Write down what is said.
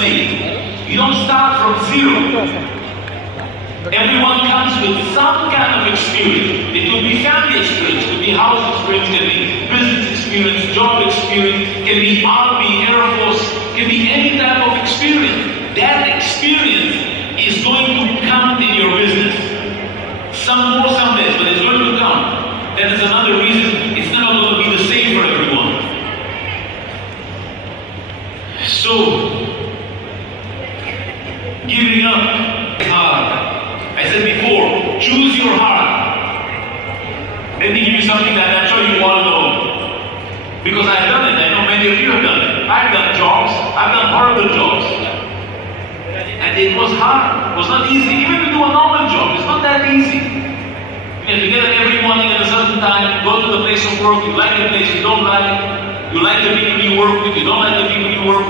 slate. You don't start from zero. Everyone comes with some kind of experience. It could be family experience, it could be house experience, it can be business experience, job experience, it can be Army, Air Force, it can be any type of experience. That experience is going to count in your business. Some more, some less, but it's going to count. That is another reason it's never going to be the same for everyone. So, giving up is hard. I said before, choose your heart. Let me give you something that I'm sure you all know. Because I've done it, I know many of you have done it. I've done jobs, I've done horrible jobs. And it was hard, it was not easy. Even to do a normal job, it's not that easy. You have to get up every morning at a certain time, go to the place of work, you like the place, you don't like, you like the people you work with, you don't like the people you work with.